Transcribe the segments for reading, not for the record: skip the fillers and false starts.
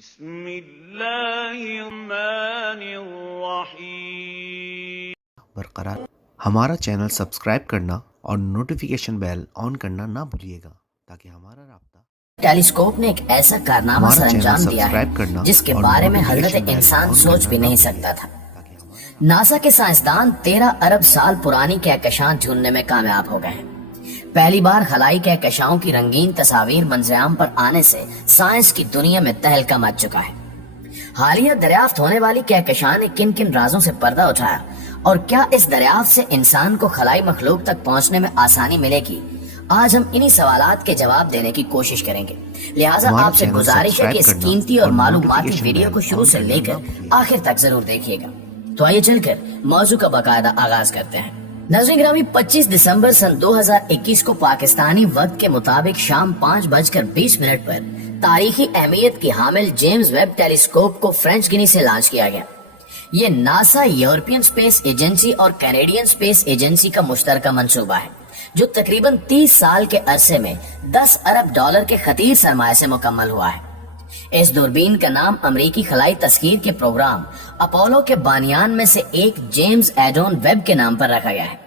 بسم اللہ الرحمن الرحیم برقرار ہمارا چینل سبسکرائب کرنا اور نوٹیفیکیشن بیل آن کرنا نہ بھولیے گا تاکہ ہمارا رابطہ ٹیلیسکوپ نے ایک ایسا کارنامہ سر انجام دیا ہے جس کے بارے میں حضرت انسان سوچ بھی نہیں سکتا تھا۔ ناسا کے سائنسدان 13 ارب سال پرانی کہکشاں ڈھونڈنے میں کامیاب ہو گئے ہیں۔ پہلی بار خلائی کہکشاؤں کی رنگین تصاویر منظرعام پر آنے سے سائنس کی دنیا میں تہلکہ مچ چکا ہے۔ حالیہ دریافت ہونے والی کہکشاں نے کن کن رازوں سے پردہ اٹھایا اور کیا اس دریافت سے انسان کو خلائی مخلوق تک پہنچنے میں آسانی ملے گی؟ آج ہم انہی سوالات کے جواب دینے کی کوشش کریں گے، لہٰذا آپ سے گزارش ہے کہ اس قیمتی اور معلوماتی ویڈیو کو شروع سے لے کر آخر تک ضرور دیکھیے گا۔ تو آئیے چل کر موضوع کا باقاعدہ آغاز کرتے ہیں۔ ناظرین گرامی، 25 دسمبر سن 2021 کو پاکستانی وقت کے مطابق شام 5:20 پر تاریخی اہمیت کی حامل جیمز ویب ٹیلیسکوپ کو فرینچ گنی سے لانچ کیا گیا۔ یہ ناسا، یورپین اسپیس ایجنسی اور کینیڈین اسپیس ایجنسی کا مشترکہ منصوبہ ہے جو تقریباً 30 سال کے عرصے میں $10 ارب کے خطیر سرمایہ سے مکمل ہوا ہے۔ اس دوربین کا نام امریکی خلائی تسخیر کے پروگرام اپولو کے بانیان میں سے ایک جیمز ایڈون ویب کے نام پر رکھا گیا ہے۔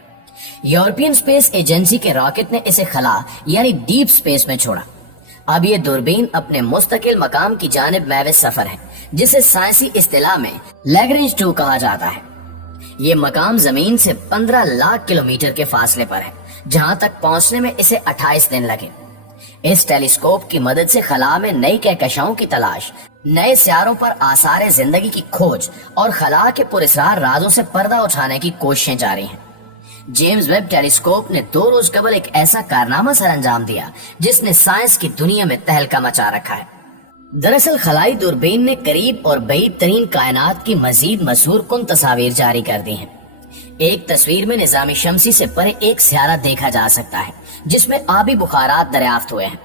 یورپین اسپیس ایجنسی کے راکٹ نے اسے خلا یعنی ڈیپ اسپیس میں چھوڑا۔ اب یہ دوربین اپنے مستقل مقام کی جانب محو سفر ہے جسے سائنسی اصطلاح میں لیگرینج 2 کہا جاتا ہے۔ یہ مقام زمین سے 15 لاکھ کلومیٹر کے فاصلے پر ہے جہاں تک پہنچنے میں اسے 28 دن لگے۔ اس ٹیلیسکوپ کی مدد سے خلا میں نئی کہکشاؤں کی تلاش، نئے سیاروں پر آثار زندگی کی کھوج اور خلا کے پراسرار رازوں سے پردہ اٹھانے کی کوششیں جاری ہیں۔ جیمز ویب ٹیلیسکوپ نے 2 روز قبل ایک ایسا کارنامہ سر انجام دیا جس نے سائنس کی دنیا میں تہلکہ مچا رکھا ہے۔ دراصل خلائی دوربین نے قریب اور بعید ترین کائنات کی مزید مسحور کن تصاویر جاری کر دی ہیں۔ ایک تصویر میں نظام شمسی سے پرے ایک سیارہ دیکھا جا سکتا ہے جس میں آبی بخارات دریافت ہوئے ہیں۔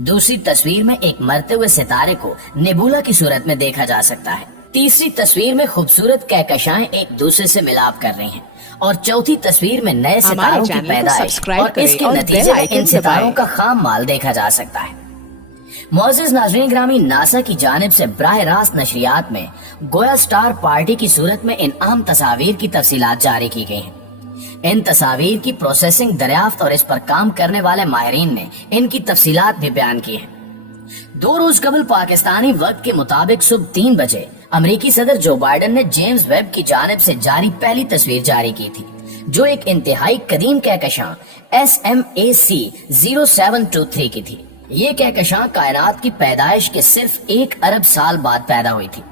دوسری تصویر میں ایک مرتے ہوئے ستارے کو نیبولا کی صورت میں دیکھا جا سکتا ہے۔ تیسری تصویر میں خوبصورت کہکشائیں ایک دوسرے سے ملاپ کر رہی ہیں اور چوتھی تصویر میں نئے ستاروں کی پیدائش اور اس کے نتیجے میں ان ستاروں کا خام مال دیکھا جا سکتا ہے۔ معزز ناظرین گرامی، ناسا کی جانب سے براہ راست نشریات میں گویا سٹار پارٹی کی صورت میں ان اہم تصاویر کی تفصیلات جاری کی گئی ہیں۔ ان تصاویر کی پروسیسنگ، دریافت اور اس پر کام کرنے والے ماہرین نے ان کی تفصیلات بھی بیان کی ہیں۔ 2 روز قبل پاکستانی وقت کے مطابق صبح 3 بجے امریکی صدر جو بائیڈن نے جیمز ویب کی جانب سے جاری پہلی تصویر جاری کی تھی جو ایک انتہائی قدیم کہکشاں SMAC 0723 کی تھی۔ یہ کہکشاں کائنات کی پیدائش کے صرف 1 ارب سال بعد پیدا ہوئی تھی۔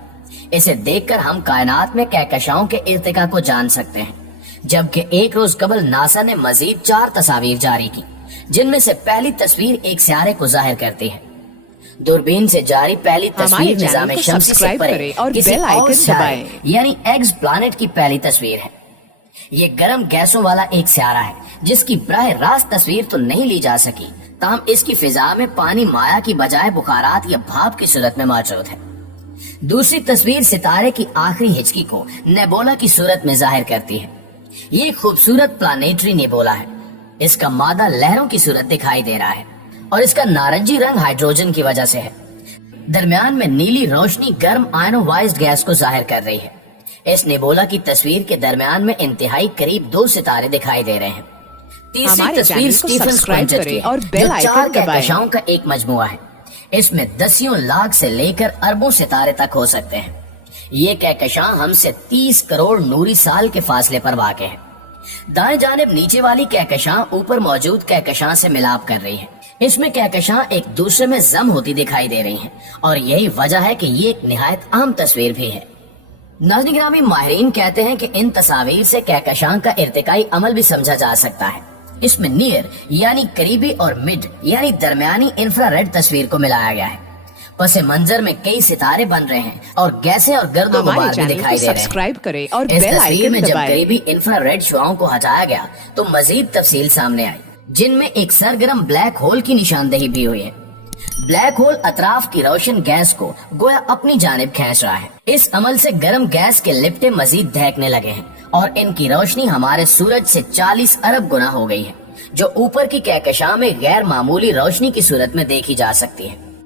اسے دیکھ کر ہم کائنات میں کہکشاؤں کے ارتقاء کو جان سکتے ہیں، جبکہ 1 روز قبل ناسا نے مزید 4 تصاویر جاری کی جن میں سے پہلی تصویر ایک سیارے کو ظاہر کرتی ہے۔ دوربین سے جاری پہلی تصویر نظام شمسی سے پرے کسی اور سیارے یعنی ایگز پلانٹ کی پہلی تصویر ہے۔ یہ گرم گیسوں والا ایک سیارہ ہے جس کی براہ راست تصویر تو نہیں لی جا سکی، تاہم اس کی فضا میں پانی مایا کی بجائے بخارات یا بھاپ کی صورت میں موجود ہے۔ دوسری تصویر ستارے کی آخری ہچکی کو نیبولا کی صورت میں ظاہر کرتی ہے۔ یہ ایک خوبصورت پلانیٹری نیبولا ہے۔ اس کا مادہ لہروں کی صورت دکھائی دے رہا ہے اور اس کا نارنجی رنگ ہائیڈروجن کی وجہ سے ہے۔ درمیان میں نیلی روشنی گرم آئنو وائزڈ گیس کو ظاہر کر رہی ہے۔ اس نیبولا کی تصویر کے درمیان میں انتہائی قریب 2 ستارے دکھائی دے رہے ہیں۔ تیسری تصویر سٹیفن سپرنجر کی ہے جو 4 کہکشاؤں کا ایک مجموعہ ہے۔ اس میں دسیوں لاکھ سے لے کر اربوں ستارے تک ہو سکتے ہیں۔ یہ کہکشاں ہم سے 30 کروڑ نوری سال کے فاصلے پر واقع ہے۔ دائیں جانب نیچے والی کہکشاں اوپر موجود کہکشاں سے ملاپ کر رہی ہے۔ اس میں کہکشاں ایک دوسرے میں ضم ہوتی دکھائی دے رہی ہیں اور یہی وجہ ہے کہ یہ ایک نہایت اہم تصویر بھی ہے۔ ناظرین گرامی، ماہرین کہتے ہیں کہ ان تصاویر سے کہکشاں کا ارتقائی عمل بھی سمجھا جا سکتا ہے۔ اس میں نیئر یعنی قریبی اور مڈ یعنی درمیانی انفرا ریڈ تصویر کو ملایا گیا ہے۔ پس منظر میں کئی ستارے بن رہے ہیں اور گیسیں اور گرد و غبار بھی دکھائی دے رہے ہیں۔ اس تصویر میں جب قریبی انفرا ریڈ شعاؤں کو ہٹایا گیا تو مزید تفصیل سامنے آئی جن میں ایک سرگرم بلیک ہول کی نشاندہی بھی ہوئی ہے۔ بلیک ہول اطراف کی روشن گیس کو گویا اپنی جانب کھینچ رہا ہے۔ اس عمل سے گرم گیس کے لپٹے مزید دہکنے لگے ہیں اور ان کی روشنی ہمارے سورج سے 40 ارب گنا ہو گئی ہے جو اوپر کی کہکشاں میں غیر معمولی روشنی کی صورت میں دیکھی جا سکتی ہے۔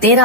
13